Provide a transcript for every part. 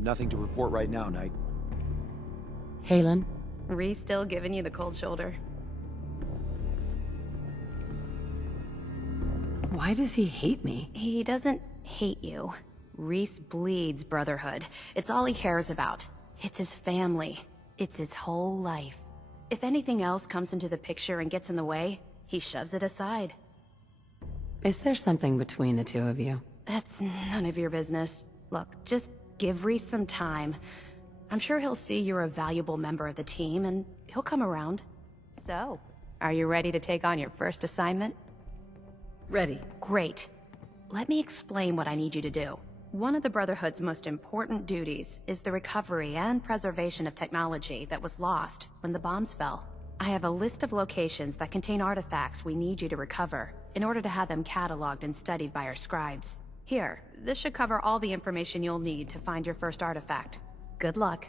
Nothing to report right now, Knight. Halen? Rhys still giving you the cold shoulder? Why does he hate me? He doesn't hate you. Rhys bleeds Brotherhood. It's all he cares about. It's his family. It's his whole life. If anything else comes into the picture and gets in the way, he shoves it aside. Is there something between the two of you? That's none of your business. Look, just give Rhys some time. I'm sure he'll see you're a valuable member of the team, and he'll come around. So, are you ready to take on your first assignment? Ready. Great. Let me explain what I need you to do. One of the Brotherhood's most important duties is the recovery and preservation of technology that was lost when the bombs fell. I have a list of locations that contain artifacts we need you to recover in order to have them cataloged and studied by our scribes. Here, this should cover all the information you'll need to find your first artifact. Good luck,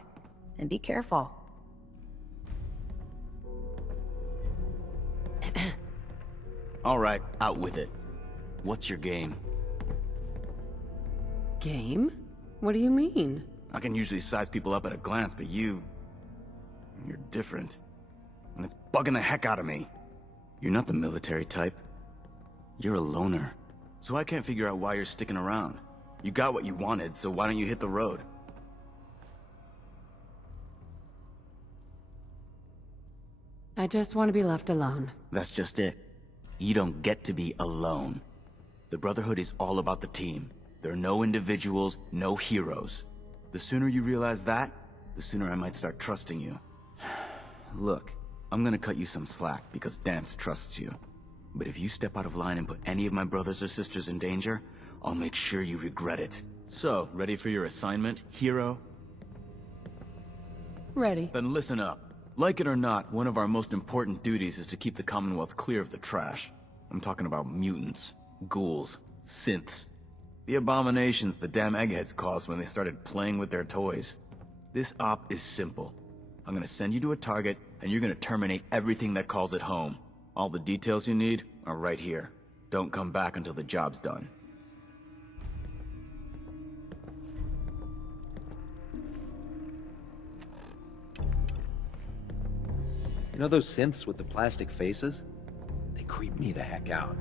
and be careful. All right, out with it. What's your game? Game? What do you mean? I can usually size people up at a glance, but you're different. And it's bugging the heck out of me. You're not the military type. You're a loner. So I can't figure out why you're sticking around. You got what you wanted, so why don't you hit the road? I just want to be left alone. That's just it. You don't get to be alone. The Brotherhood is all about the team. There are no individuals, no heroes. The sooner you realize that, the sooner I might start trusting you. Look, I'm gonna cut you some slack because Dance trusts you. But if you step out of line and put any of my brothers or sisters in danger, I'll make sure you regret it. So, ready for your assignment, hero? Ready. Then listen up. Like it or not, one of our most important duties is to keep the Commonwealth clear of the trash. I'm talking about mutants, ghouls, synths. The abominations the damn eggheads caused when they started playing with their toys. This op is simple. I'm gonna send you to a target, and you're gonna terminate everything that calls it home. All the details you need are right here. Don't come back until the job's done. You know those synths with the plastic faces? They creep me the heck out.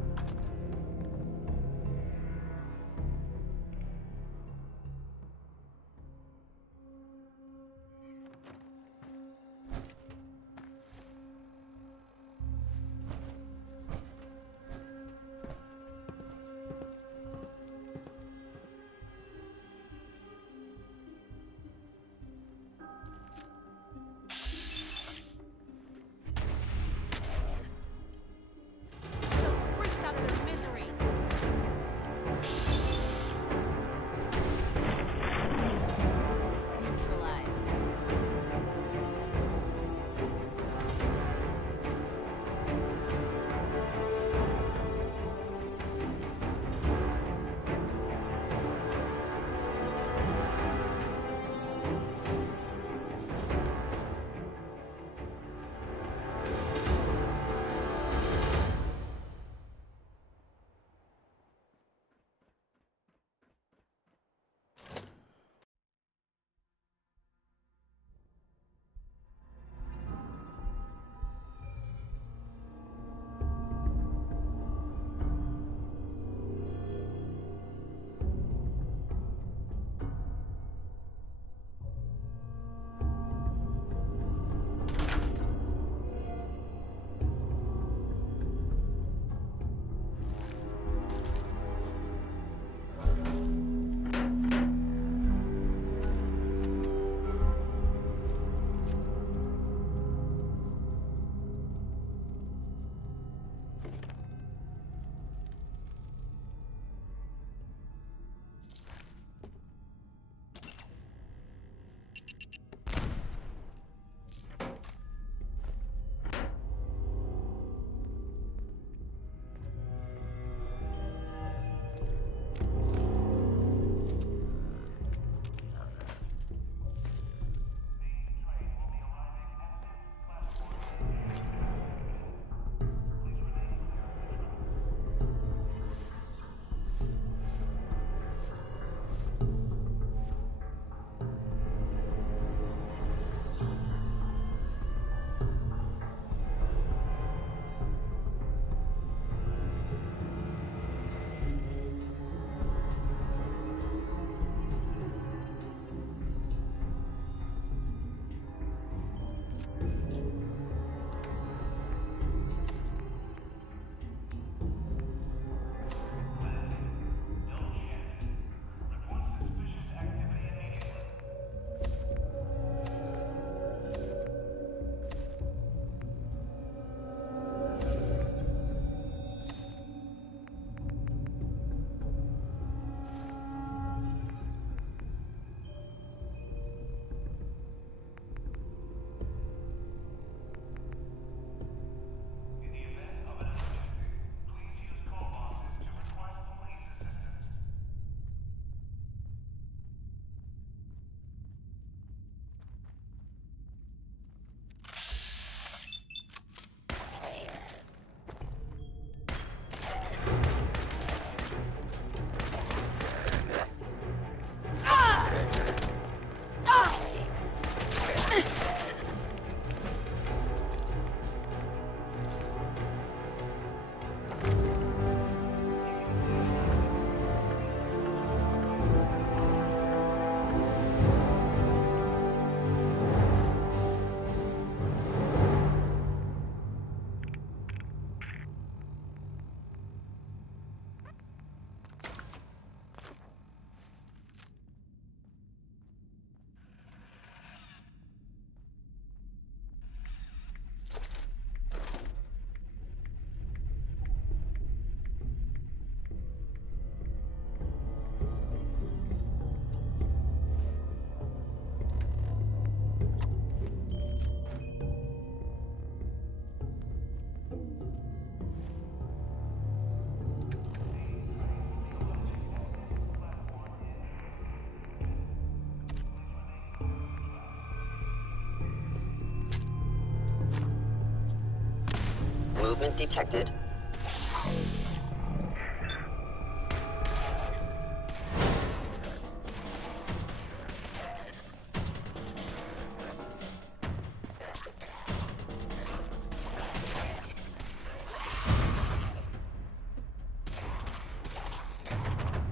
Movement detected.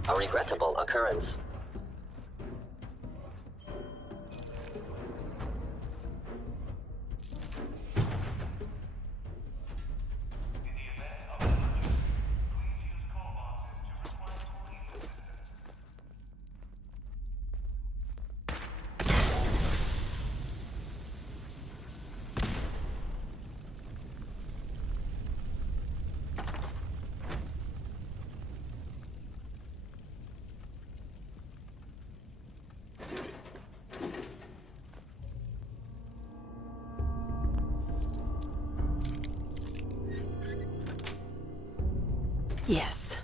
A regrettable occurrence. Yes.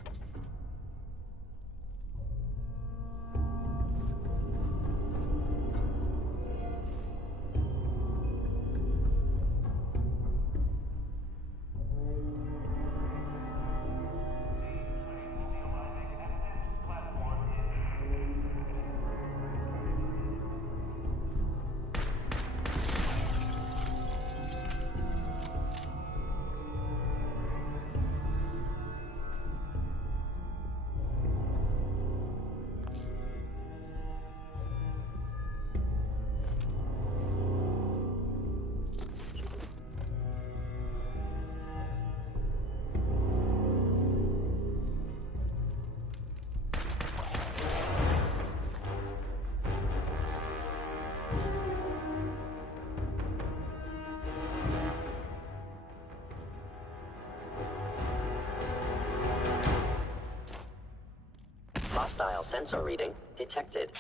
Hostile sensor reading detected.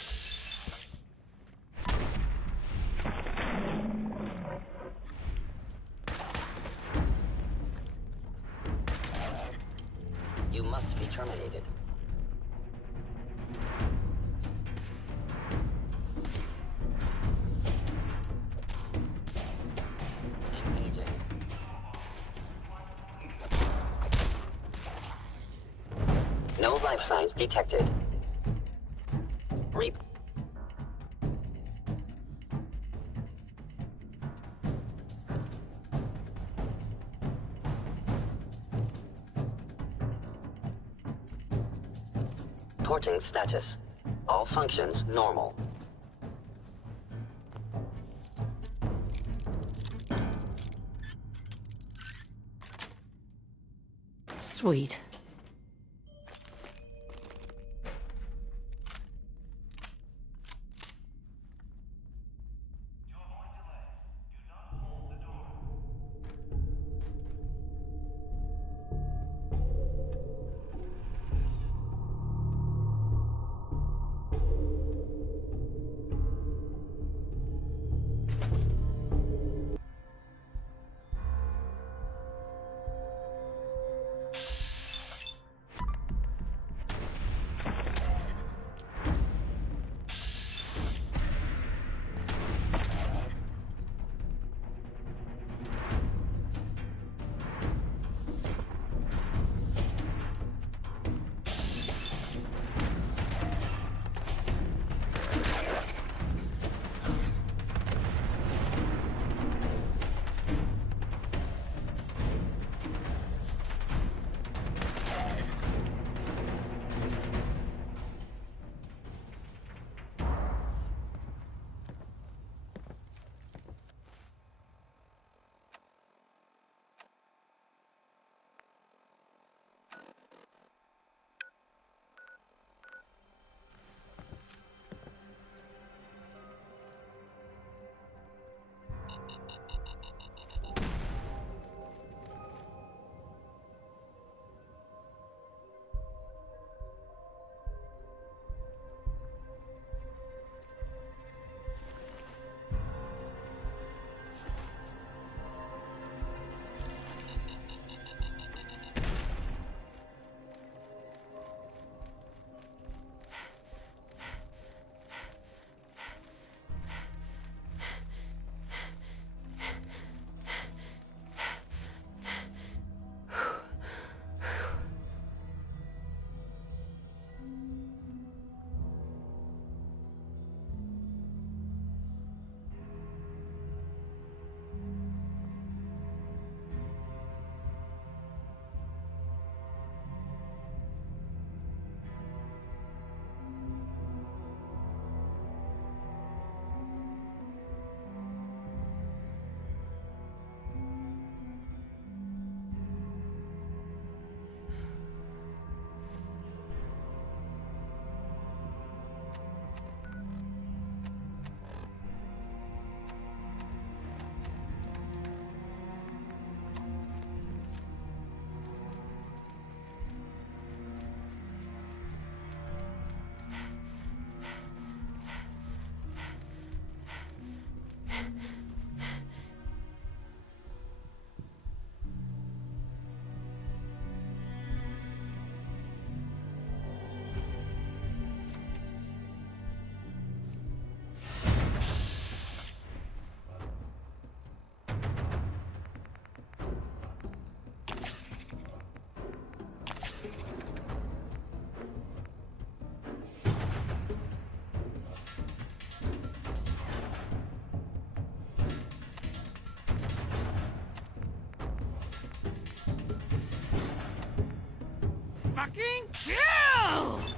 You must be terminated. Engaging. No life signs detected. Reap. Porting status. All functions normal. Sweet. fucking kill!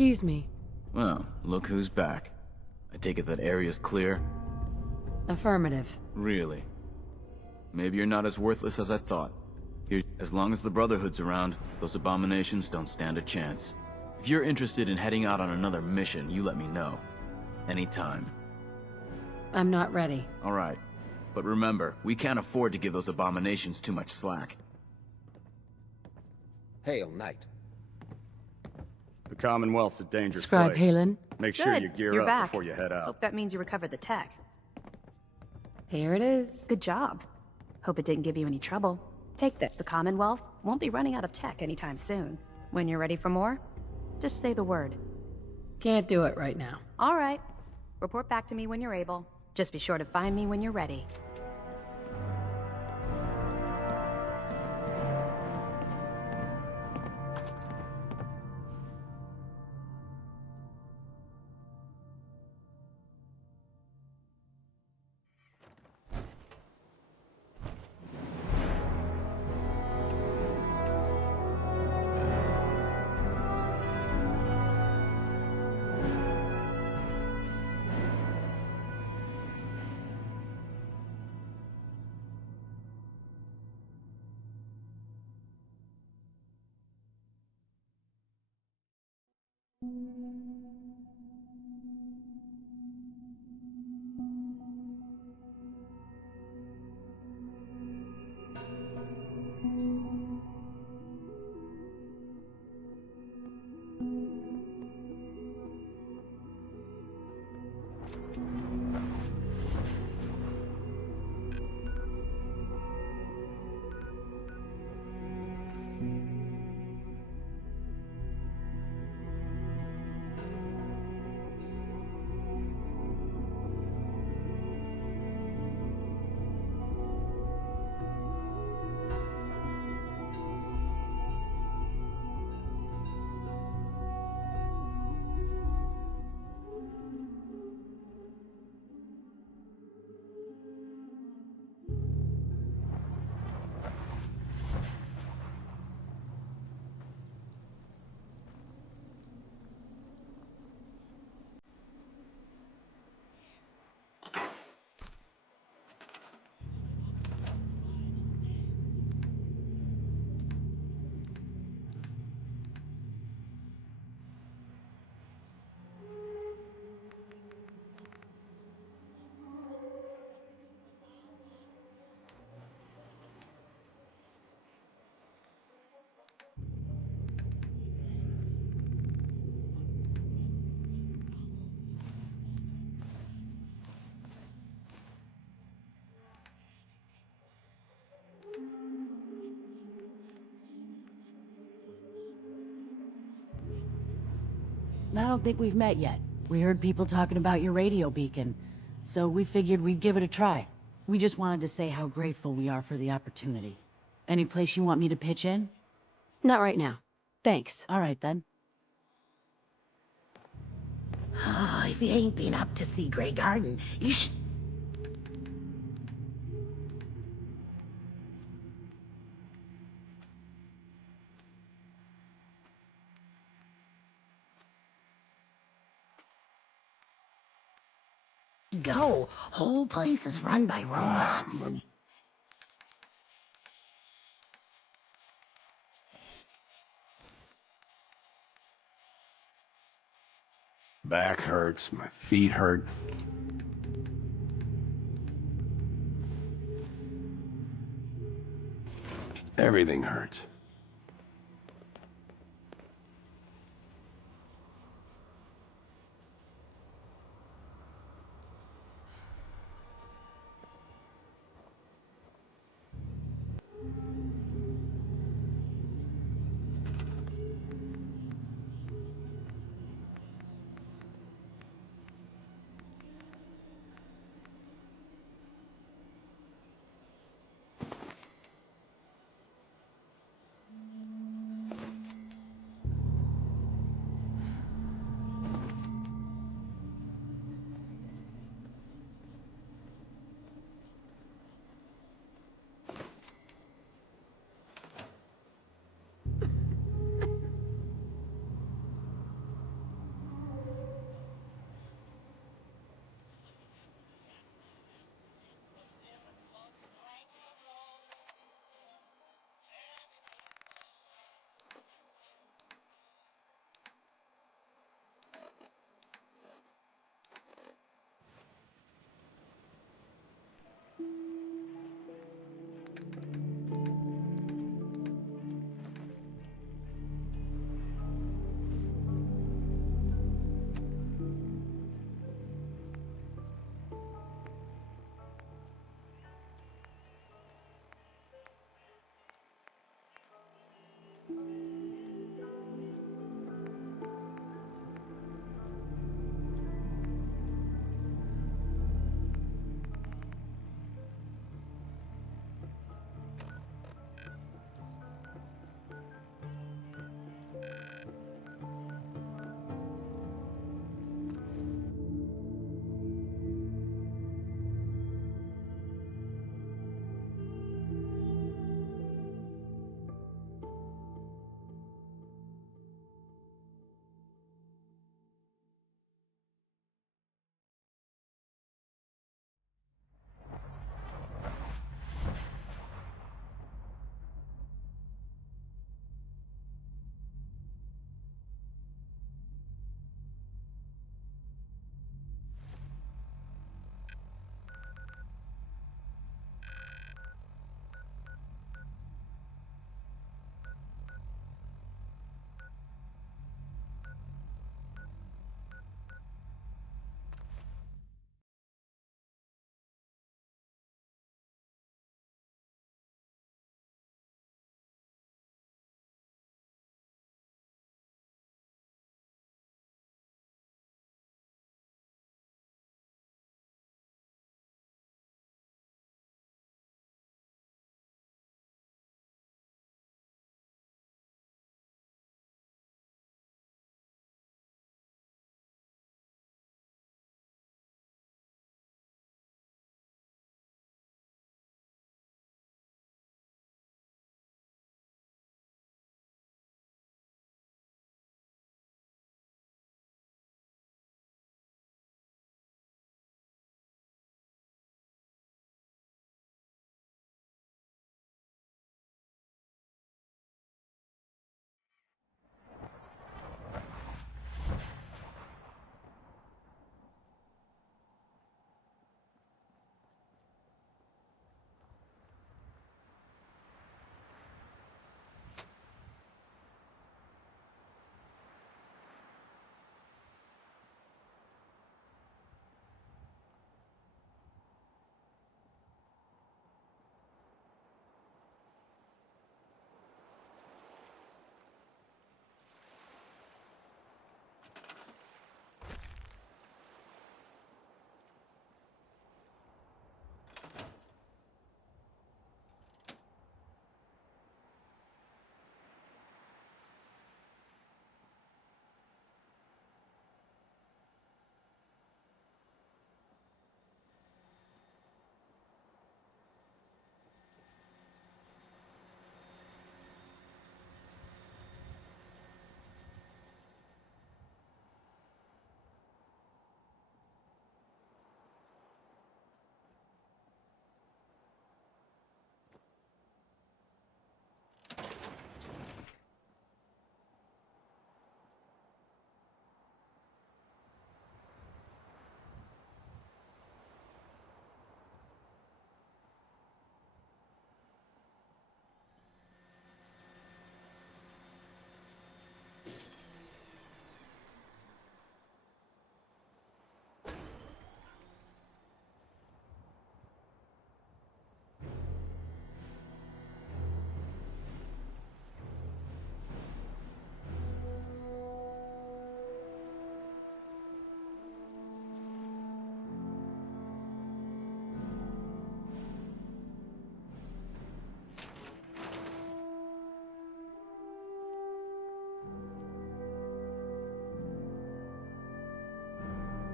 Excuse me. Well, look who's back. I take it that area's clear? Affirmative. Really? Maybe you're not as worthless as I thought. Here, as long as the Brotherhood's around, those abominations don't stand a chance. If you're interested in heading out on another mission, you let me know. Anytime. I'm not ready. Alright. But remember, we can't afford to give those abominations too much slack. Hail, Knight. The Commonwealth's a dangerous Scribe place. Halen. Make sure Good. you gear You're up back. before you head out. Hope that means you recovered the tech. Here it is. Good job. Hope it didn't give you any trouble. Take this. The Commonwealth won't be running out of tech anytime soon. When you're ready for more, just say the word. Can't do it right now. All right. Report back to me when you're able. Just be sure to find me when you're ready. I don't think we've met yet. We heard people talking about your radio beacon, so we figured we'd give it a try. We just wanted to say how grateful we are for the opportunity. Any place you want me to pitch in? Not right now. Thanks. All right, then. Oh, if you ain't been up to see Grey Garden, you should... Go. Whole place is run by robots. Back hurts, my feet hurt. Everything hurts.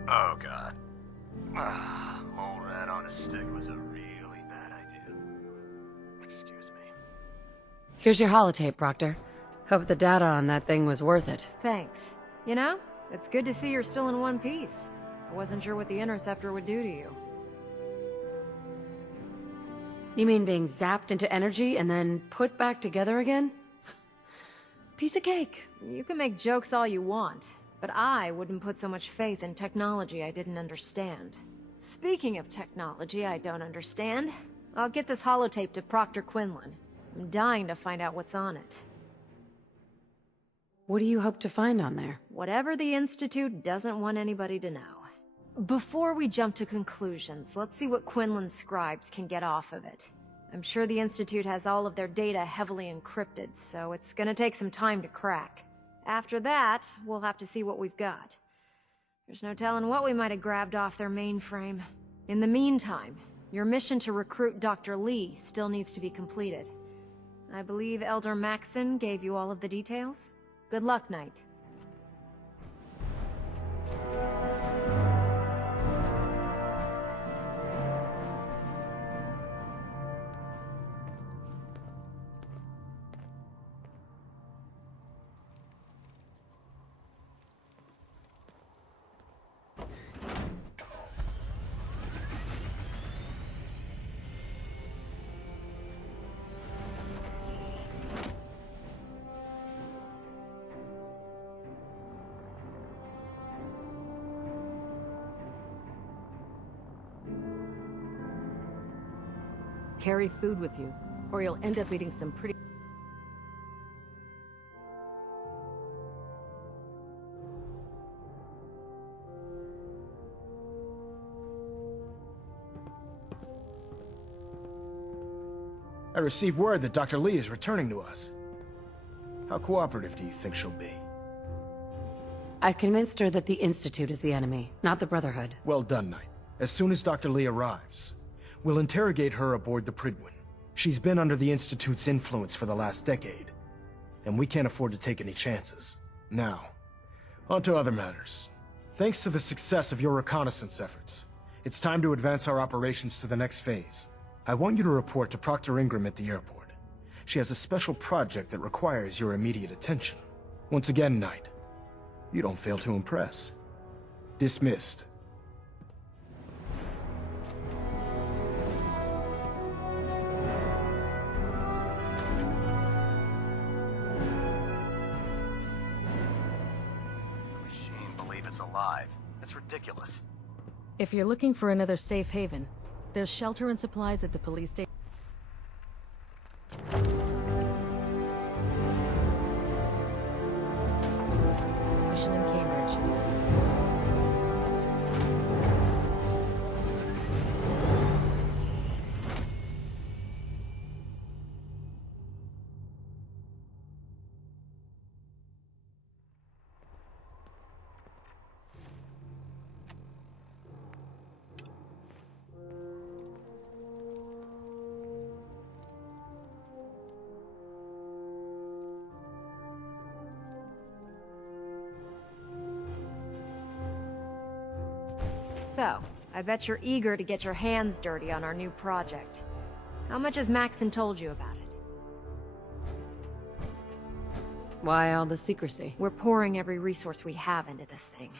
Oh god. Mole rat on a stick was a really bad idea. Excuse me. Here's your holotape, Proctor. Hope the data on that thing was worth it. Thanks. You know, it's good to see you're still in one piece. I wasn't sure what the interceptor would do to you. You mean being zapped into energy and then put back together again? Piece of cake. You can make jokes all you want, but I wouldn't put so much faith in technology I didn't understand. Speaking of technology I don't understand, I'll get this holotape to Proctor Quinlan. I'm dying to find out what's on it. What do you hope to find on there? Whatever the Institute doesn't want anybody to know. Before we jump to conclusions, let's see what Quinlan's scribes can get off of it. I'm sure the Institute has all of their data heavily encrypted, so it's gonna take some time to crack. After that, we'll have to see what we've got. There's no telling what we might have grabbed off their mainframe. In the meantime, your mission to recruit Dr. Lee still needs to be completed. I believe Elder Maxon gave you all of the details? Good luck, Knight. Carry food with you, or you'll end up eating some pretty... I received word that Dr. Lee is returning to us. How cooperative do you think she'll be? I've convinced her that the Institute is the enemy, not the Brotherhood. Well done, Knight. As soon as Dr. Lee arrives, we'll interrogate her aboard the Prydwen. She's been under the Institute's influence for the last decade, and we can't afford to take any chances. Now, on to other matters. Thanks to the success of your reconnaissance efforts, it's time to advance our operations to the next phase. I want you to report to Proctor Ingram at the airport. She has a special project that requires your immediate attention. Once again, Knight, you don't fail to impress. Dismissed. It's alive. It's ridiculous. If you're looking for another safe haven, there's shelter and supplies at the police station. In Cambridge. So, I bet you're eager to get your hands dirty on our new project. How much has Maxon told you about it? Why all the secrecy? We're pouring every resource we have into this thing.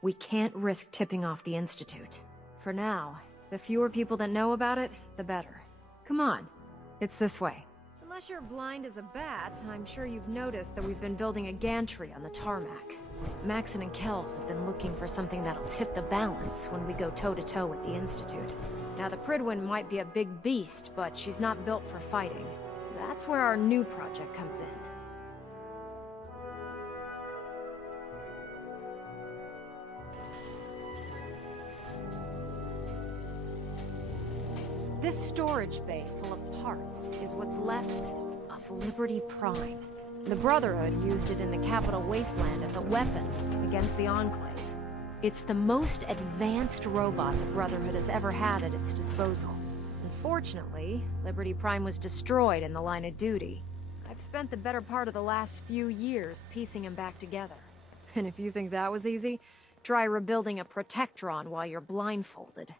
We can't risk tipping off the Institute. For now, the fewer people that know about it, the better. Come on, it's this way. Unless you're blind as a bat, I'm sure you've noticed that we've been building a gantry on the tarmac. Maxon and Kells have been looking for something that'll tip the balance when we go toe-to-toe with the Institute. Now, the Prydwen might be a big beast, but she's not built for fighting. That's where our new project comes in. This storage bay full of parts is what's left of Liberty Prime. The Brotherhood used it in the Capital Wasteland as a weapon against the Enclave. It's the most advanced robot the Brotherhood has ever had at its disposal. Unfortunately, Liberty Prime was destroyed in the line of duty. I've spent the better part of the last few years piecing him back together. And if you think that was easy, Try rebuilding a Protectron while you're blindfolded.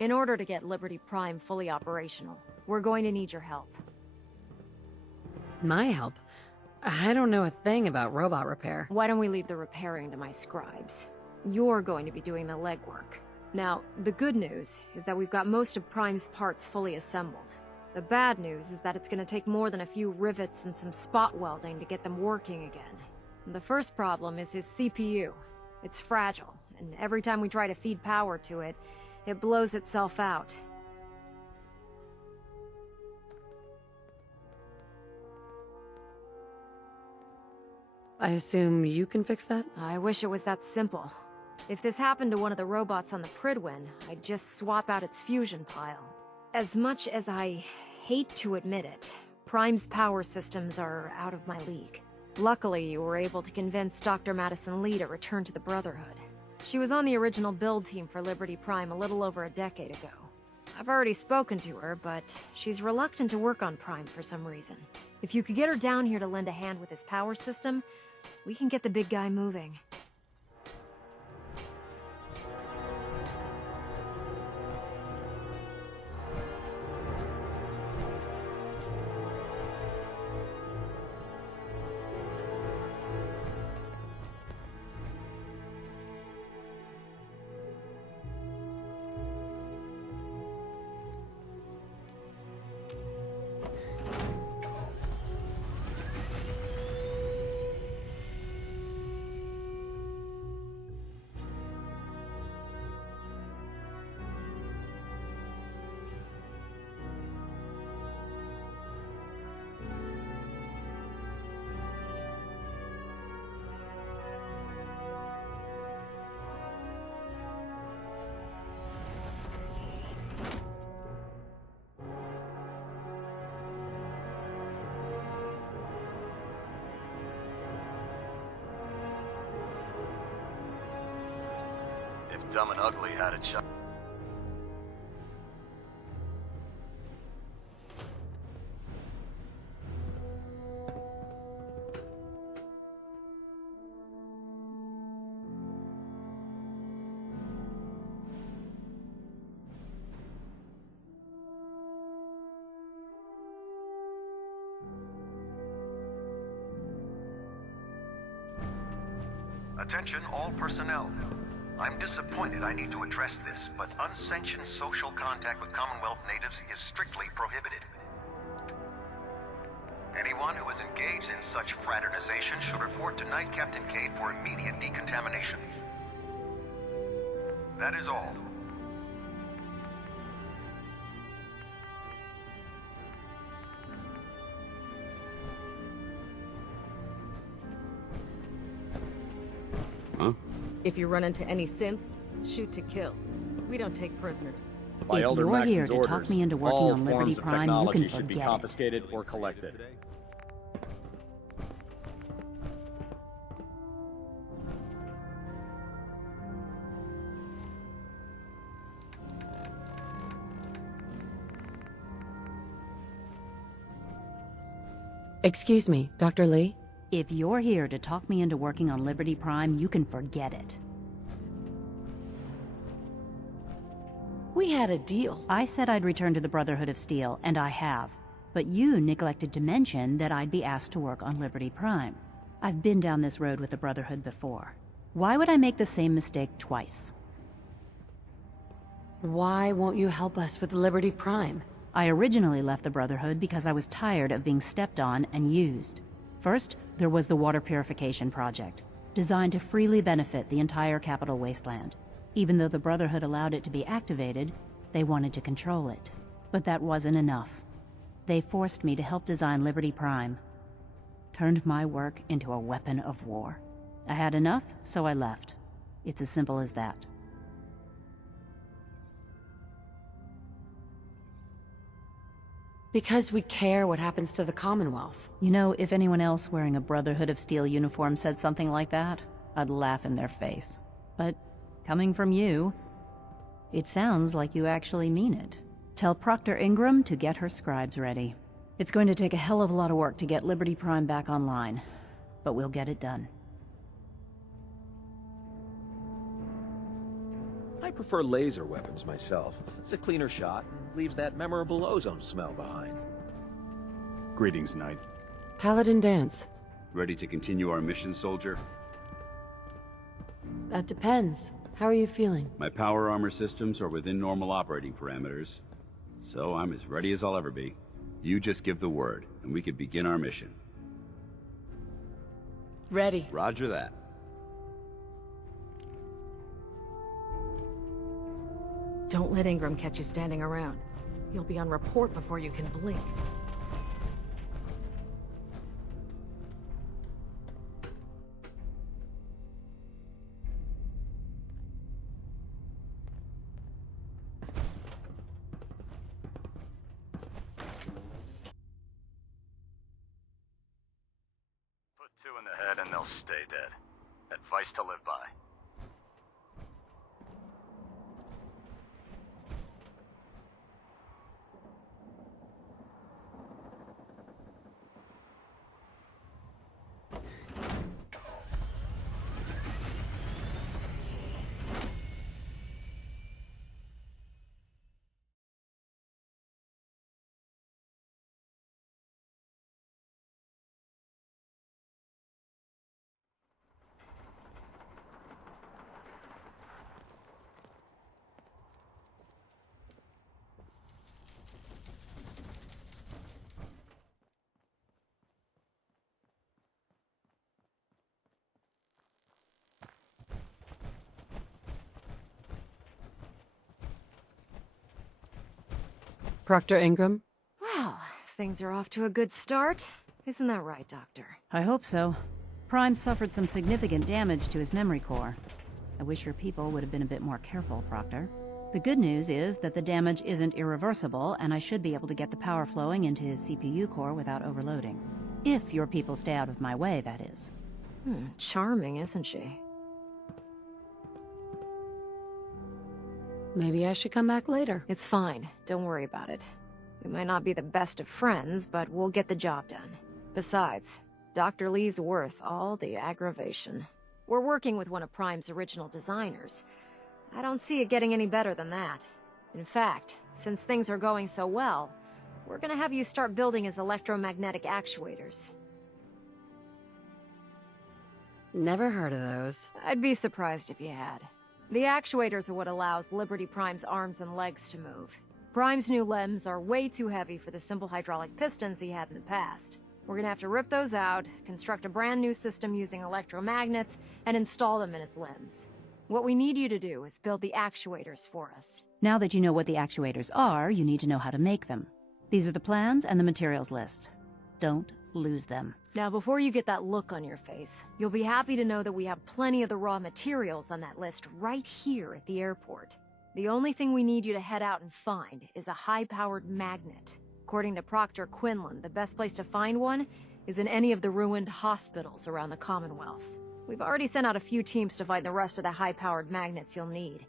In order to get Liberty Prime fully operational, we're going to need your help. My help? I don't know a thing about robot repair. Why don't we leave the repairing to my scribes? You're going to be doing the legwork. Now, the good news is that we've got most of Prime's parts fully assembled. The bad news is that it's going to take more than a few rivets and some spot welding to get them working again. The first problem is his CPU. It's fragile, and every time we try to feed power to it, it blows itself out. I assume you can fix that? I wish it was that simple. If this happened to one of the robots on the Pridwin, I'd just swap out its fusion pile. As much as I hate to admit it, Prime's power systems are out of my league. Luckily, you were able to convince Dr. Madison Lee to return to the Brotherhood. She was on the original build team for Liberty Prime a little over a decade ago. I've already spoken to her, but she's reluctant to work on Prime for some reason. If you could get her down here to lend a hand with his power system, we can get the big guy moving. If Dumb and Ugly had a child. Attention all personnel. I'm disappointed I need to address this, but unsanctioned social contact with Commonwealth natives is strictly prohibited. Anyone who is engaged in such fraternization should report to Knight Captain Cade for immediate decontamination. That is all. If you run into any synths, shoot to kill. We don't take prisoners. By If Elder you're Maxon's here to talk orders, me into working all on Liberty forms of Prime, you technology can should be forget it. confiscated or collected. Excuse me, Dr. Lee? If you're here to talk me into working on Liberty Prime, you can forget it. We had a deal. I said I'd return to the Brotherhood of Steel, and I have. But you neglected to mention that I'd be asked to work on Liberty Prime. I've been down this road with the Brotherhood before. Why would I make the same mistake twice? Why won't you help us with Liberty Prime? I originally left the Brotherhood because I was tired of being stepped on and used. First, there was the water purification project, designed to freely benefit the entire capital wasteland. Even though the Brotherhood allowed it to be activated, they wanted to control it. But that wasn't enough. They forced me to help design Liberty Prime. Turned my work into a weapon of war. I had enough, so I left. It's as simple as that. Because we care what happens to the Commonwealth. You know, if anyone else wearing a Brotherhood of Steel uniform said something like that, I'd laugh in their face. But coming from you, it sounds like you actually mean it. Tell Proctor Ingram to get her scribes ready. It's going to take a hell of a lot of work to get Liberty Prime back online, but we'll get it done. I prefer laser weapons myself. It's a cleaner shot and leaves that memorable ozone smell behind. Greetings, Knight. Paladin dance. Ready to continue our mission, soldier? That depends. How are you feeling? My power armor systems are within normal operating parameters, so I'm as ready as I'll ever be. You just give the word, and we can begin our mission. Ready. Roger that. Don't let Ingram catch you standing around. You'll be on report before you can blink. Put 2 in the head and they'll stay dead. Advice to live by. Proctor Ingram? Well, things are off to a good start. Isn't that right, Doctor? I hope so. Prime suffered some significant damage to his memory core. I wish your people would have been a bit more careful, Proctor. The good news is that the damage isn't irreversible, and I should be able to get the power flowing into his CPU core without overloading. If your people stay out of my way, that is. Charming, isn't she? Maybe I should come back later. It's fine. Don't worry about it. We might not be the best of friends, but we'll get the job done. Besides, Dr. Lee's worth all the aggravation. We're working with one of Prime's original designers. I don't see it getting any better than that. In fact, since things are going so well, we're gonna have you start building his electromagnetic actuators. Never heard of those. I'd be surprised if you had. The actuators are what allows Liberty Prime's arms and legs to move. Prime's new limbs are way too heavy for the simple hydraulic pistons he had in the past. We're gonna have to rip those out, construct a brand new system using electromagnets, and install them in his limbs. What we need you to do is build the actuators for us. Now that you know what the actuators are, you need to know how to make them. These are the plans and the materials list. Don't lose them. Now, before you get that look on your face, you'll be happy to know that we have plenty of the raw materials on that list right here at the airport. The only thing we need you to head out and find is a high-powered magnet. According to Proctor Quinlan, the best place to find one is in any of the ruined hospitals around the Commonwealth. We've already sent out a few teams to find the rest of the high-powered magnets you'll need.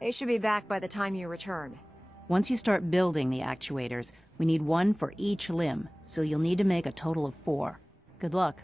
They should be back by the time you return. Once you start building the actuators, we need one for each limb, so you'll need to make a total of 4. Good luck.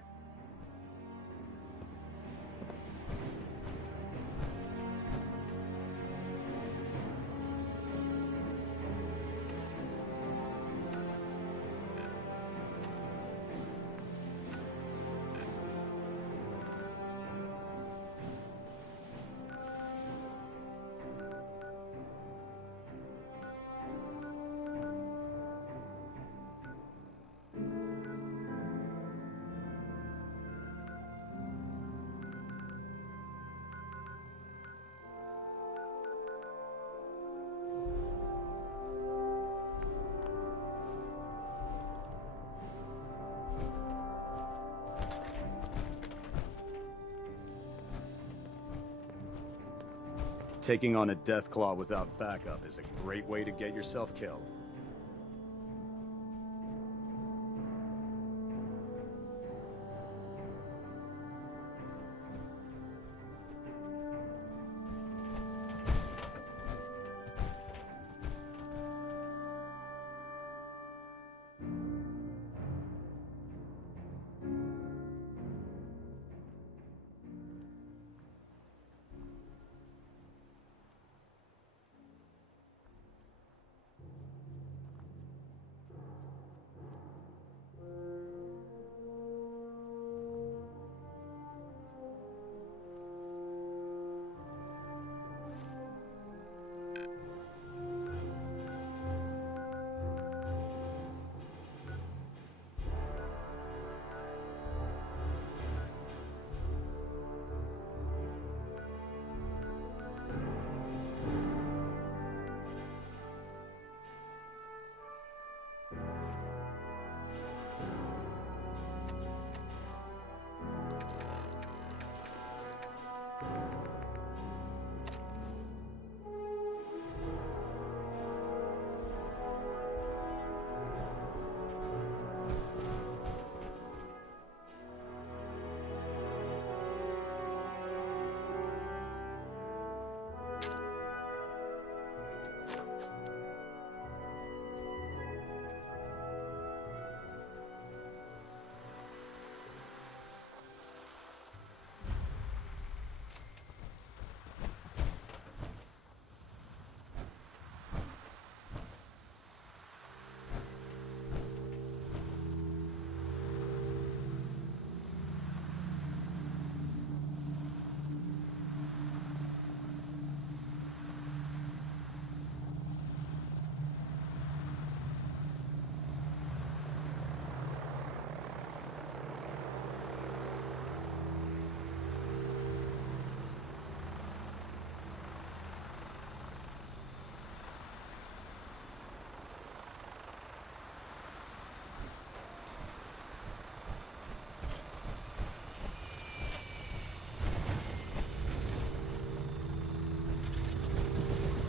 Taking on a Deathclaw without backup is a great way to get yourself killed.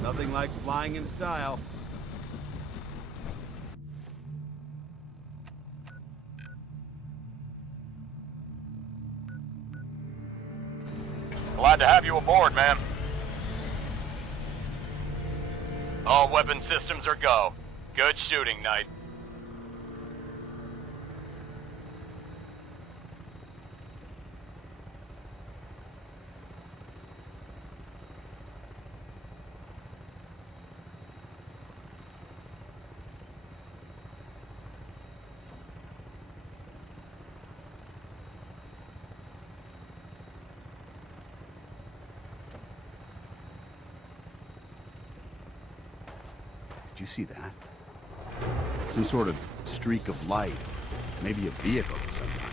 Nothing like flying in style. Glad to have you aboard, man. All weapon systems are go. Good shooting, Knight. Did you see that? Some sort of streak of light. Maybe a vehicle of some kind.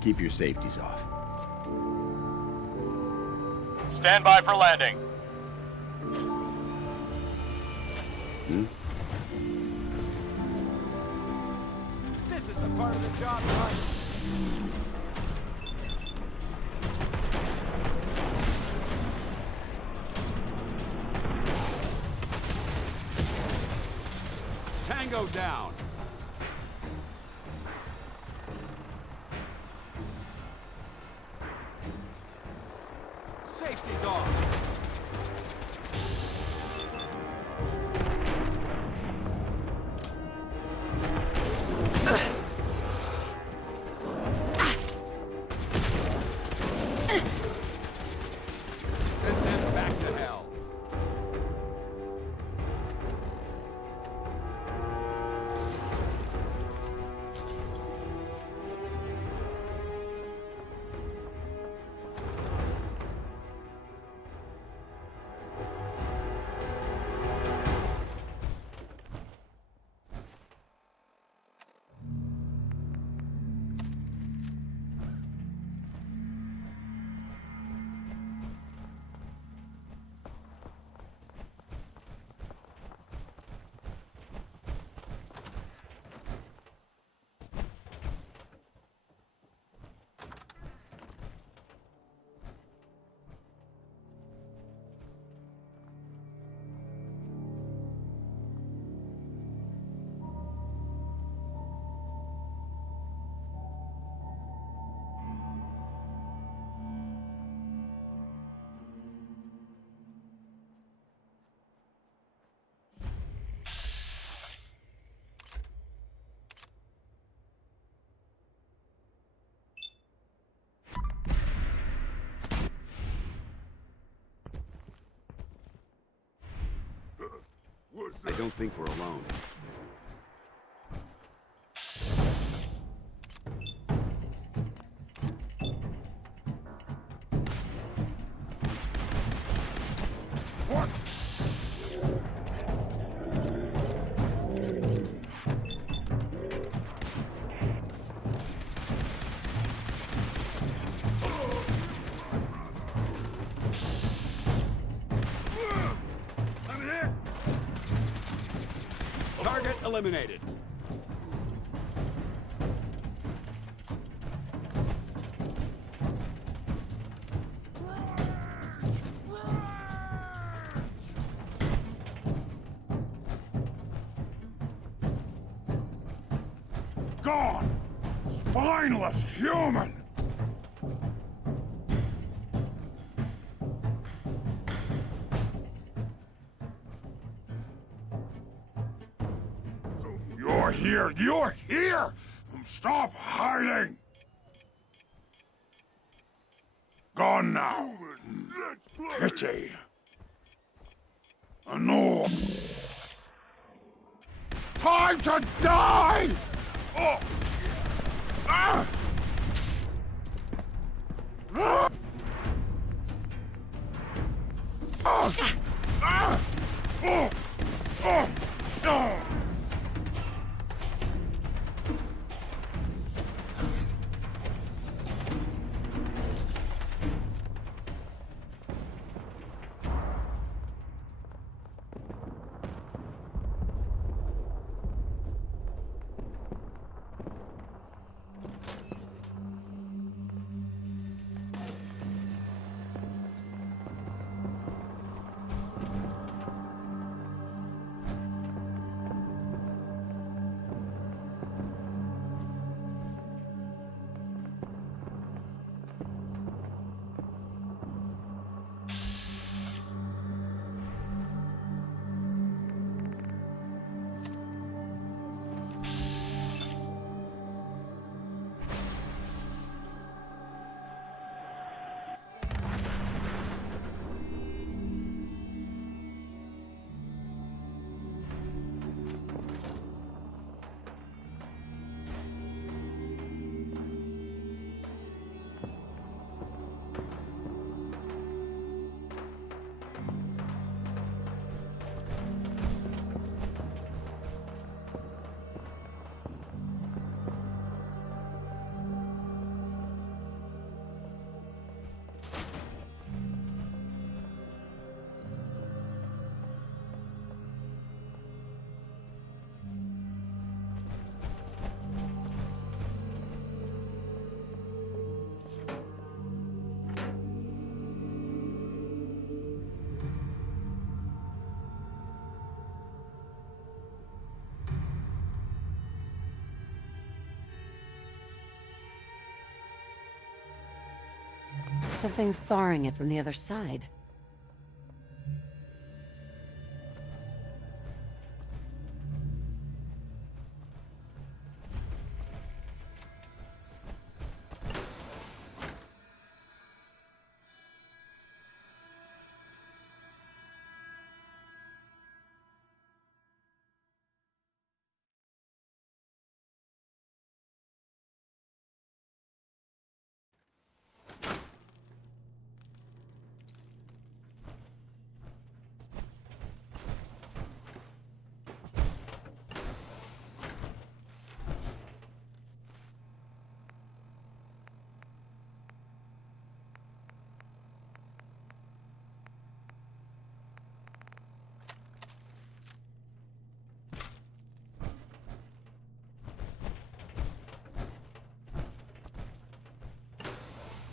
Keep your safeties off. Stand by for landing. This is the part of the job, right? Tango down. Safety's off. Send them back to hell. I don't think we're alone. What? eliminated. Gone! Spineless human! You're here! You're here! Stop hiding! Gone now. Pity. No. Time to die! Oh. Ah. Ah. Ah. Ah. Oh. Oh. Oh. Something's barring it from the other side.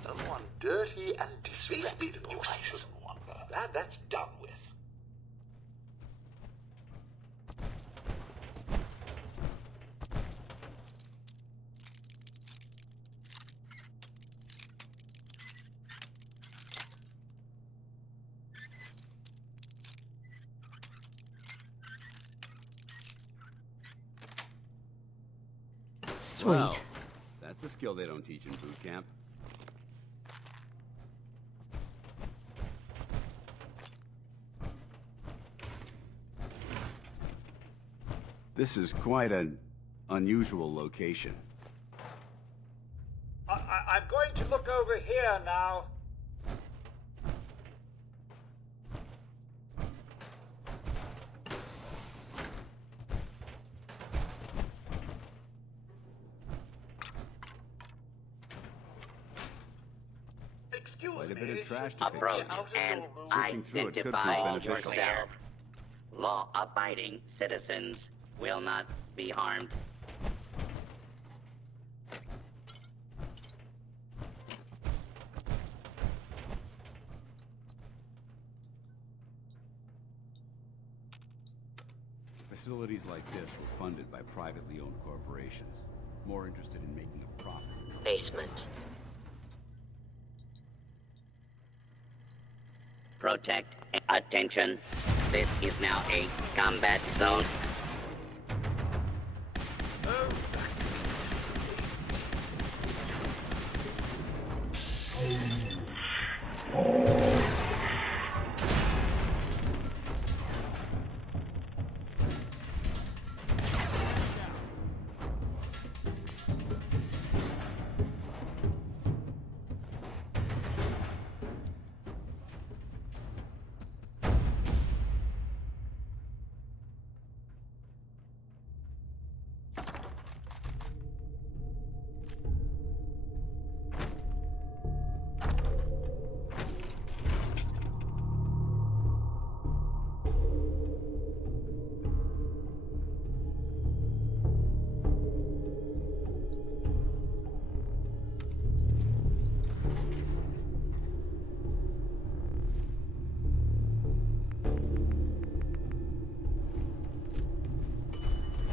Someone dirty and disreputable, I shouldn't wonder. Glad that's done with. Sweet. Well, that's a skill they don't teach in boot camp. This is quite an unusual location. I'm going to look over here now. Excuse Quite a me. bit of trash to pick Approach up. and Searching through it could prove identify beneficial. yourself. Law-abiding citizens will not be harmed. Facilities like this were funded by privately owned corporations, more interested in making a profit. Basement. Protect. Attention. This is now a combat zone.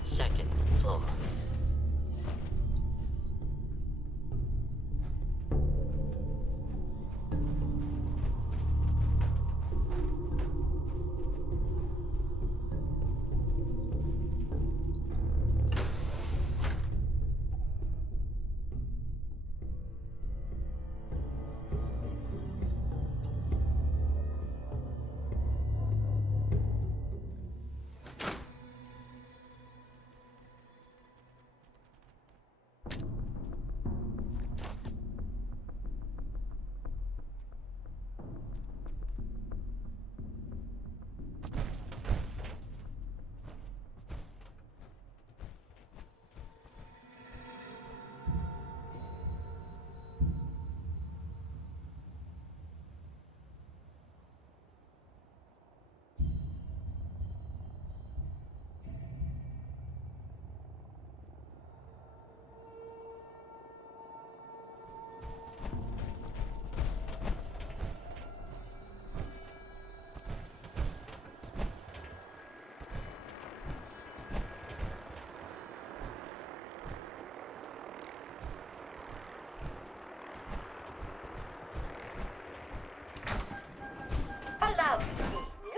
Second floor.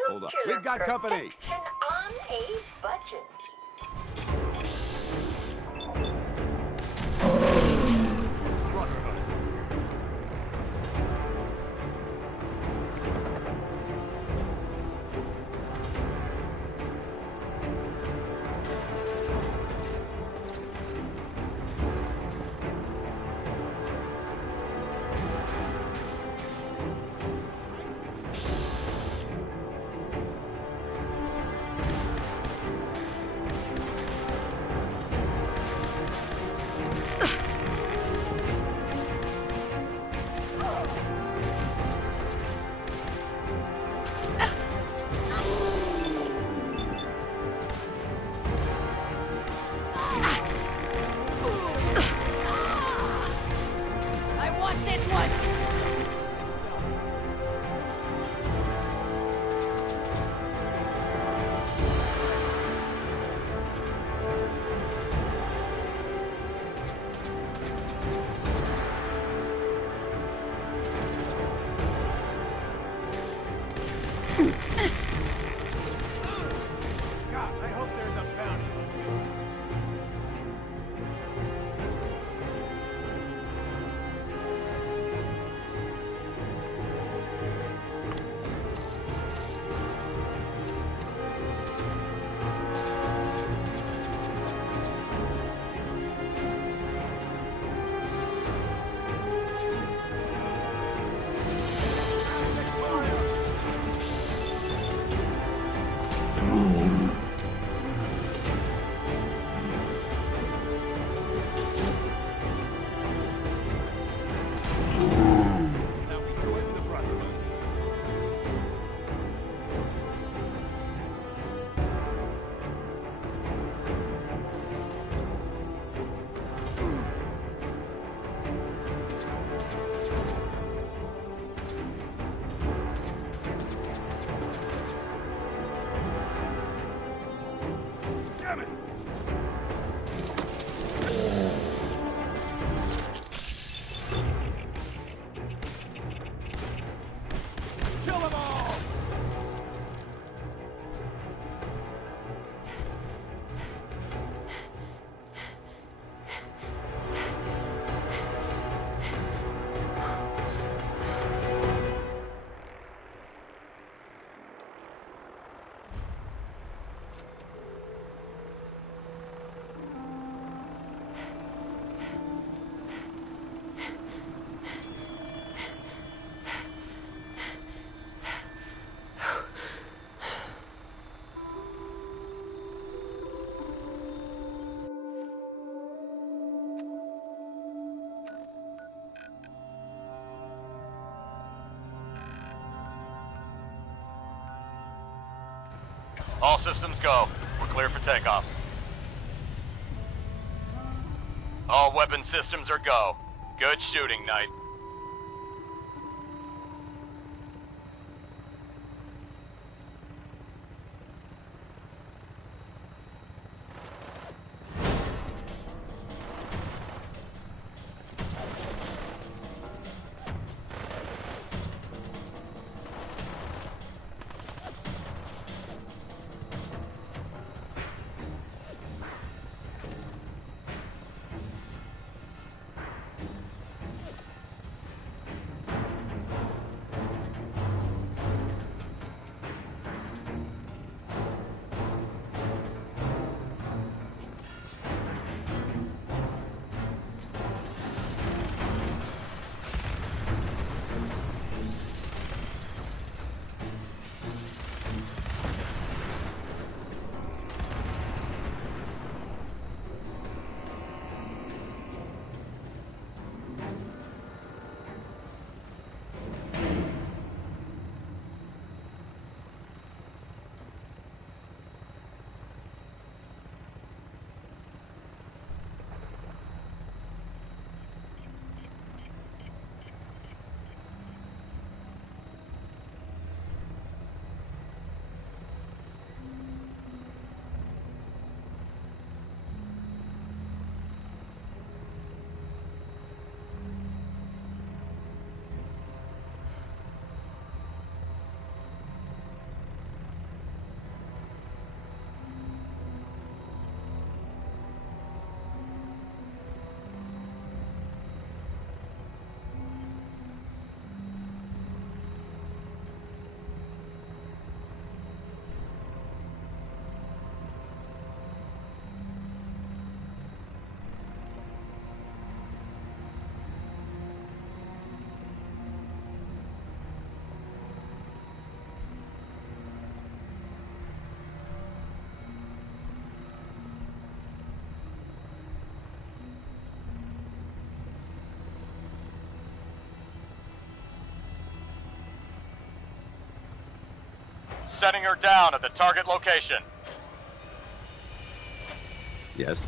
Hold up. We've got company! On a budget. All systems go. We're clear for takeoff. All weapon systems are go. Good shooting, Knight. Setting her down at the target location. Yes.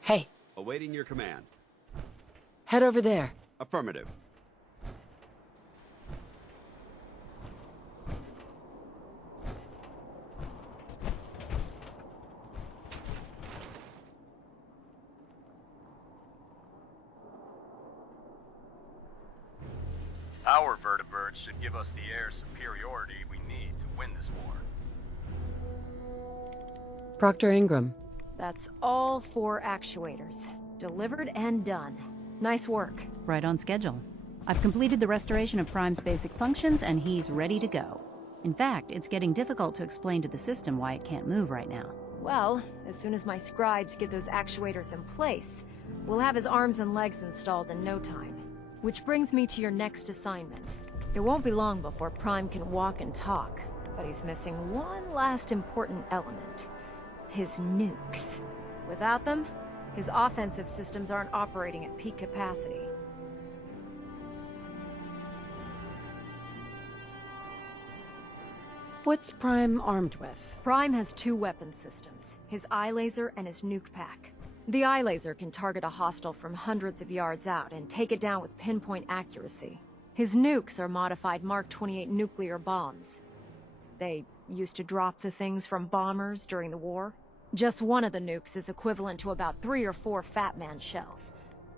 Hey. Awaiting your command. Head over there. Affirmative. Our vertibirds should give us the air superiority we need to win this war. Proctor Ingram. That's all 4 actuators. Delivered and done. Nice work. Right on schedule. I've completed the restoration of Prime's basic functions, and he's ready to go. In fact, it's getting difficult to explain to the system why it can't move right now. Well, as soon as my scribes get those actuators in place, we'll have his arms and legs installed in no time. Which brings me to your next assignment. It won't be long before Prime can walk and talk, but he's missing one last important element. His nukes. Without them, his offensive systems aren't operating at peak capacity. What's Prime armed with? Prime has 2 weapon systems, his eye laser and his nuke pack. The eye laser can target a hostile from hundreds of yards out and take it down with pinpoint accuracy. His nukes are modified Mark 28 nuclear bombs. They used to drop the things from bombers during the war. Just one of the nukes is equivalent to about 3 or 4 Fat Man shells.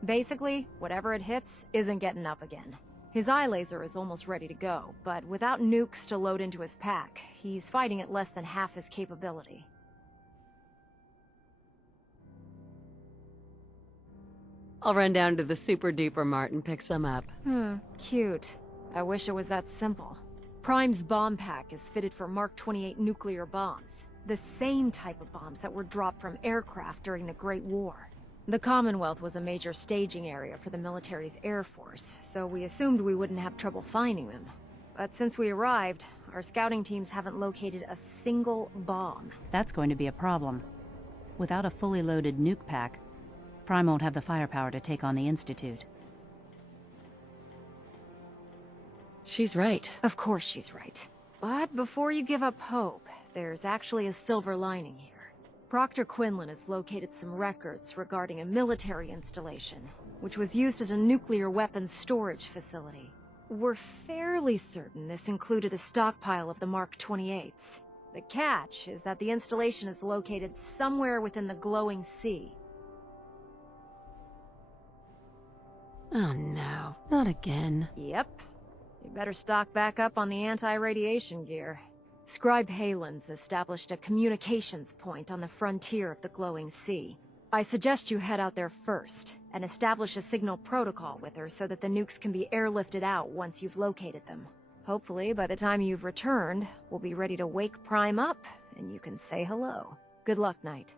Basically, whatever it hits isn't getting up again. His eye laser is almost ready to go, but without nukes to load into his pack, he's fighting at less than half his capability. I'll run down to the Super Duper Mart and pick some up. Cute. I wish it was that simple. Prime's bomb pack is fitted for Mark 28 nuclear bombs, the same type of bombs that were dropped from aircraft during the Great War. The Commonwealth was a major staging area for the military's air force, so we assumed we wouldn't have trouble finding them. But since we arrived, our scouting teams haven't located a single bomb. That's going to be a problem. Without a fully loaded nuke pack, Prime won't have the firepower to take on the Institute. She's right. Of course she's right. But before you give up hope, there's actually a silver lining here. Proctor Quinlan has located some records regarding a military installation, which was used as a nuclear weapons storage facility. We're fairly certain this included a stockpile of the Mark 28s. The catch is that the installation is located somewhere within the glowing sea. Oh no, not again. Yep. You better stock back up on the anti-radiation gear. Scribe Halen's established a communications point on the frontier of the glowing sea. I suggest you head out there first, and establish a signal protocol with her so that the nukes can be airlifted out once you've located them. Hopefully, by the time you've returned, we'll be ready to wake Prime up, and you can say hello. Good luck, Knight.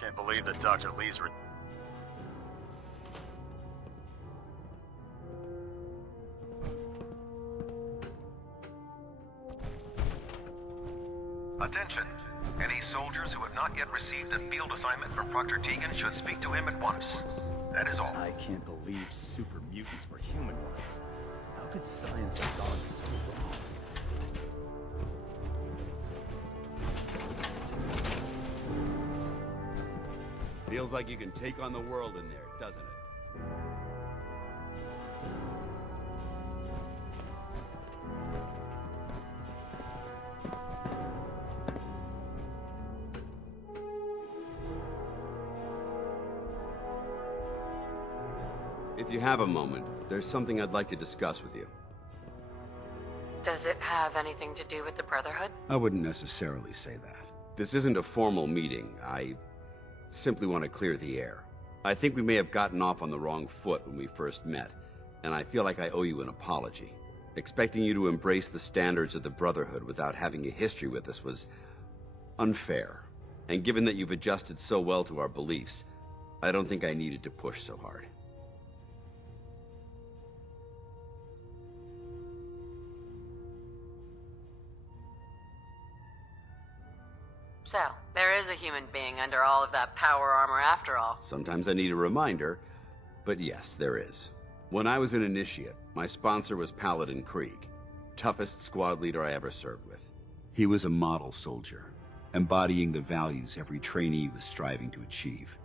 Can't believe that Dr. Lee's Attention! Any soldiers who have not yet received a field assignment from Proctor Tegan should speak to him at once. That is all. I can't believe super mutants were humanoids. How could science have gone so wrong? Feels like you can take on the world in there, doesn't it? If you have a moment, there's something I'd like to discuss with you. Does it have anything to do with the Brotherhood? I wouldn't necessarily say that. This isn't a formal meeting. I simply want to clear the air. I think we may have gotten off on the wrong foot when we first met, and I feel like I owe you an apology. Expecting you to embrace the standards of the Brotherhood without having a history with us was unfair. And given that you've adjusted so well to our beliefs, I don't think I needed to push so hard. So, there is a human being under all of that power armor after all. Sometimes I need a reminder, but yes, there is. When I was an initiate, my sponsor was Paladin Krieg, toughest squad leader I ever served with. He was a model soldier, embodying the values every trainee was striving to achieve.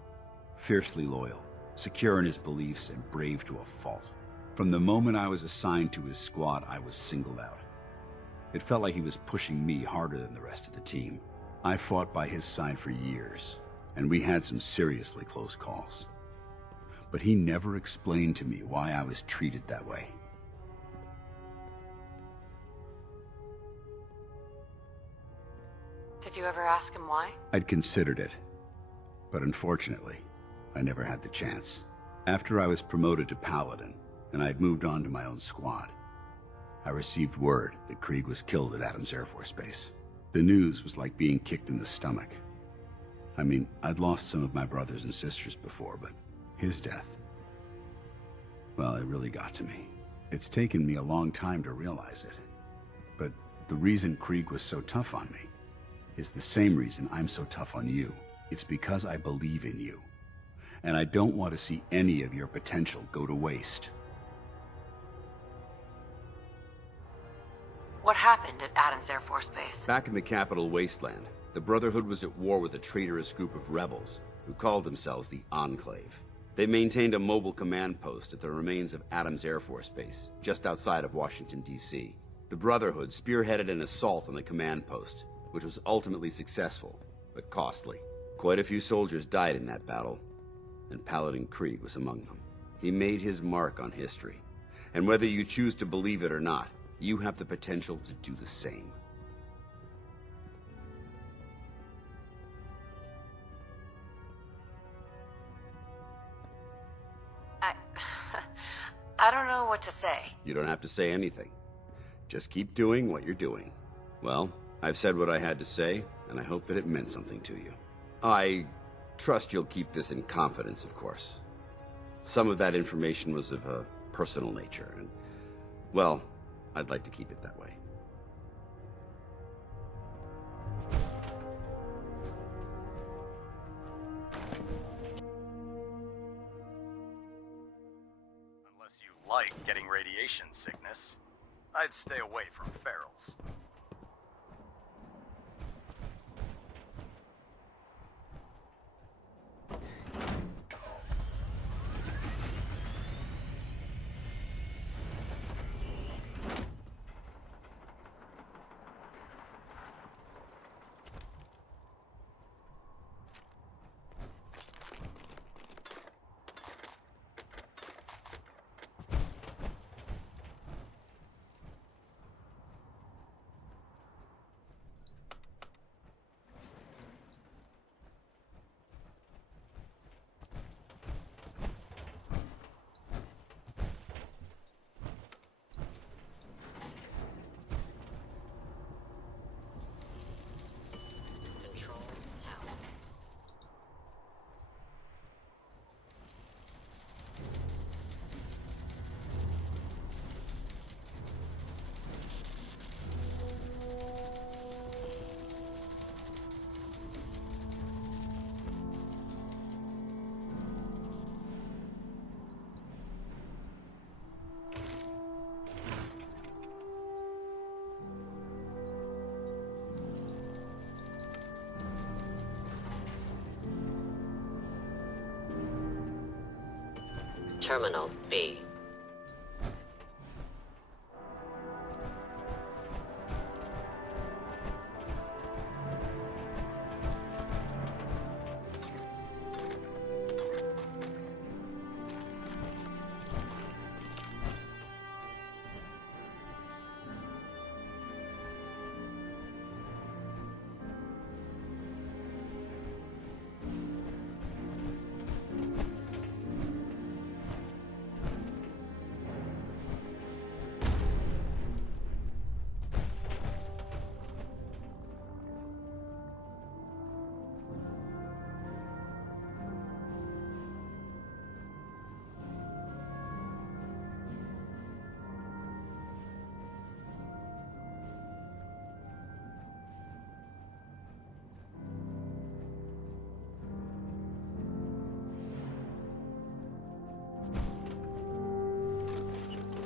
Fiercely loyal, secure in his beliefs, and brave to a fault. From the moment I was assigned to his squad, I was singled out. It felt like he was pushing me harder than the rest of the team. I fought by his side for years, and we had some seriously close calls. But he never explained to me why I was treated that way. Did you ever ask him why? I'd considered it, but unfortunately, I never had the chance. After I was promoted to Paladin, and I'd moved on to my own squad, I received word that Krieg was killed at Adams Air Force Base. The news was like being kicked in the stomach. I mean, I'd lost some of my brothers and sisters before, but his death, well, it really got to me. It's taken me a long time to realize it, but the reason Krieg was so tough on me is the same reason I'm so tough on you. It's because I believe in you, and I don't want to see any of your potential go to waste. What happened at Adams Air Force Base? Back in the capital wasteland, the Brotherhood was at war with a traitorous group of rebels who called themselves the Enclave. They maintained a mobile command post at the remains of Adams Air Force Base, just outside of Washington, D.C. The Brotherhood spearheaded an assault on the command post, which was ultimately successful, but costly. Quite a few soldiers died in that battle, and Paladin Krieg was among them. He made his mark on history, and whether you choose to believe it or not, you have the potential to do the same. I don't know what to say. You don't have to say anything. Just keep doing what you're doing. Well, I've said what I had to say, and I hope that it meant something to you. I trust you'll keep this in confidence, of course. Some of that information was of a personal nature, and, well, I'd like to keep it that way. Unless you like getting radiation sickness, I'd stay away from ferals. Terminal B.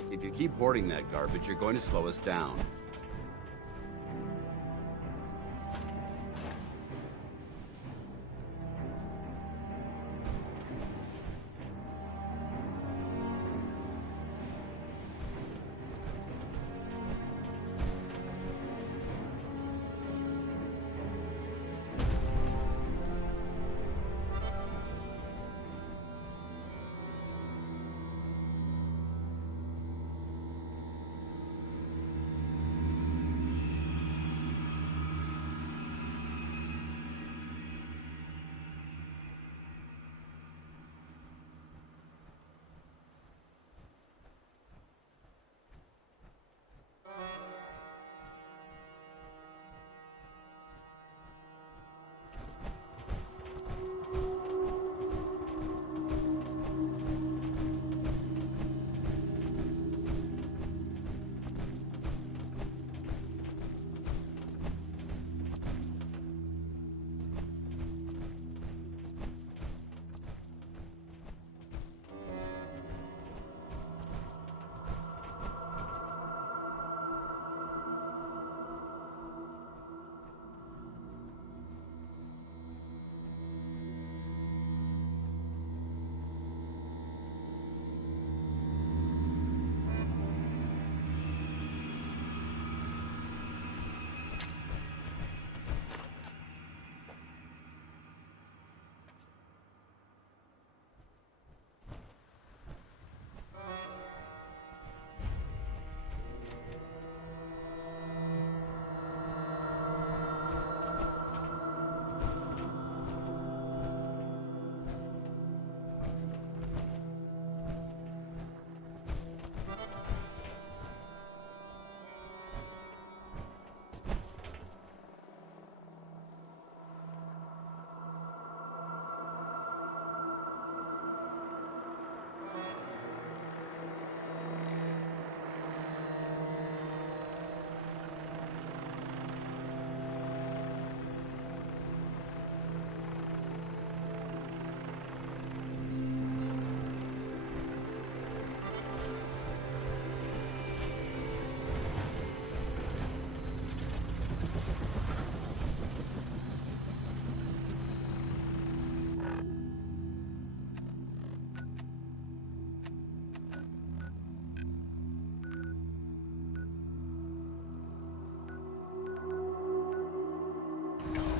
If you keep hoarding that garbage, you're going to slow us down.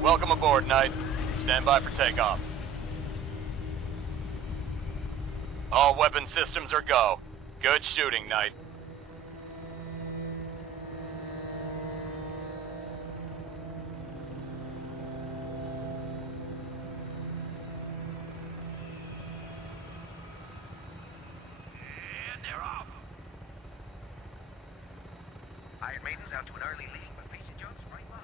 Welcome aboard, Knight. Stand by for takeoff. All weapon systems are go. Good shooting, Knight. And they're off. Iron Maiden's out to an early lead, but Pacey Jones right behind.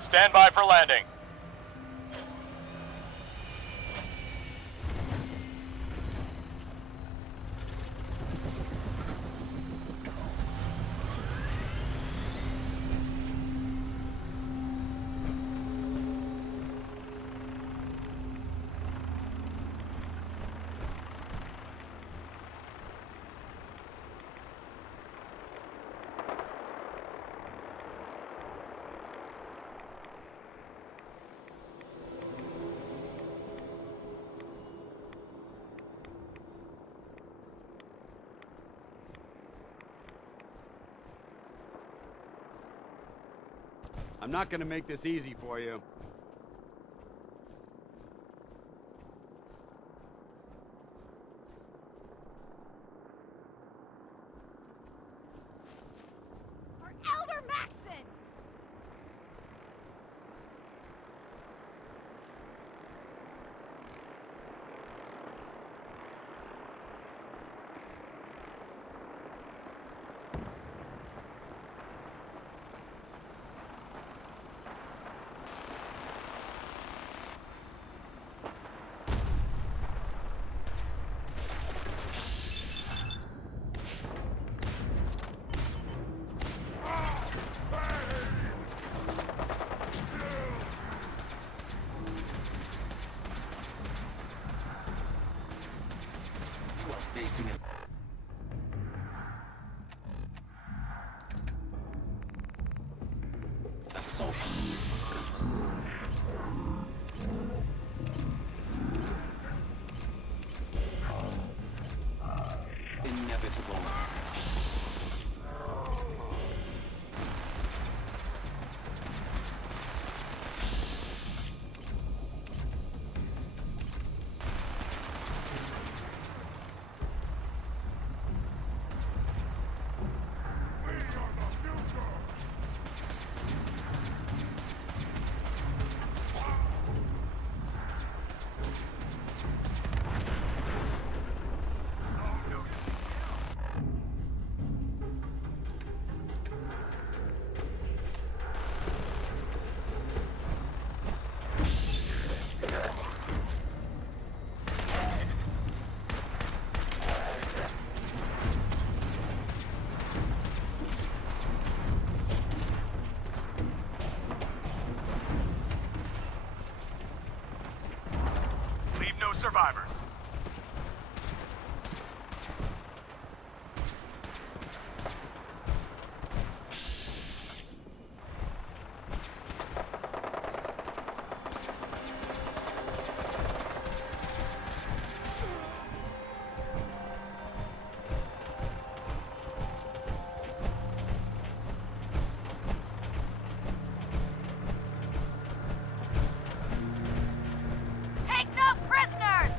Stand by for landing. I'm not gonna make this easy for you. For Elder Maxon! chasing it. Assault. Inevitable. No survivors. Take no prisoners!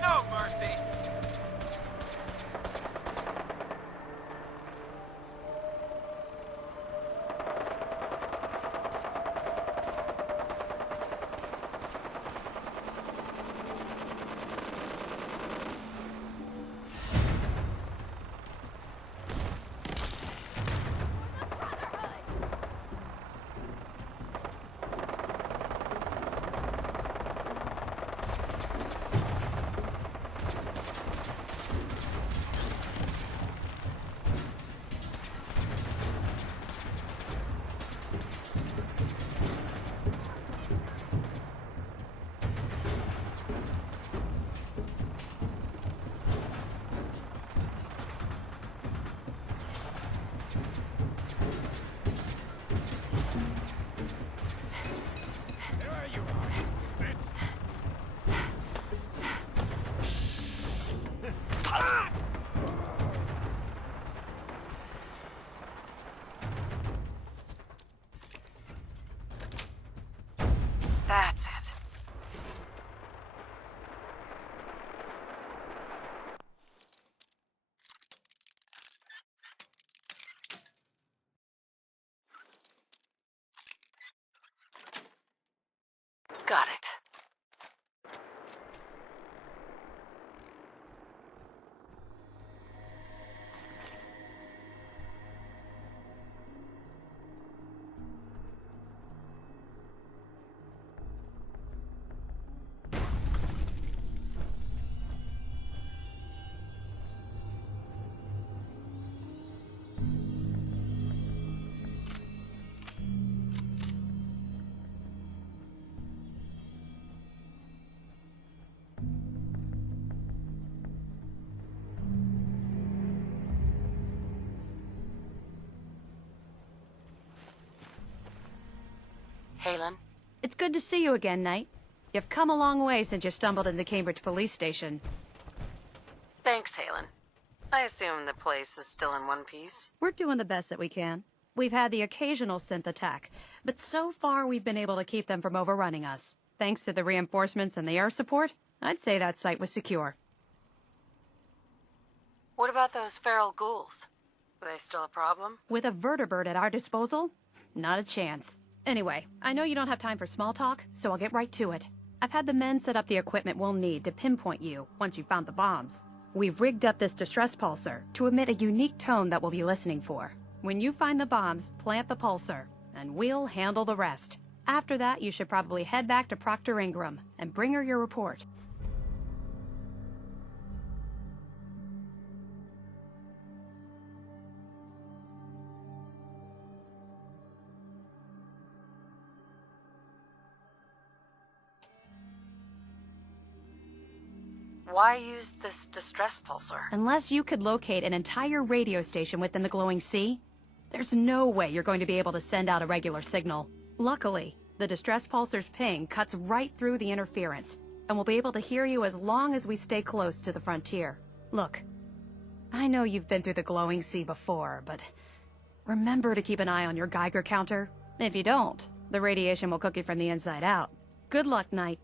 No mercy. That's it. Got it. Halen? It's good to see you again, Knight. You've come a long way since you stumbled into the Cambridge police station. Thanks, Halen. I assume the place is still in one piece? We're doing the best that we can. We've had the occasional synth attack, but so far we've been able to keep them from overrunning us. Thanks to the reinforcements and the air support, I'd say that site was secure. What about those feral ghouls? Are they still a problem? With a vertibird at our disposal? Not a chance. Anyway, I know you don't have time for small talk, so I'll get right to it. I've had the men set up the equipment we'll need to pinpoint you once you've found the bombs. We've rigged up this distress pulsar to emit a unique tone that we'll be listening for. When you find the bombs, plant the pulsar, and we'll handle the rest. After that, you should probably head back to Proctor Ingram and bring her your report. Why use this distress pulsar? Unless you could locate an entire radio station within the glowing sea, there's no way you're going to be able to send out a regular signal. Luckily, the distress pulsar's ping cuts right through the interference, and we'll be able to hear you as long as we stay close to the frontier. Look, I know you've been through the glowing sea before, but remember to keep an eye on your Geiger counter. If you don't, the radiation will cook you from the inside out. Good luck, Knight.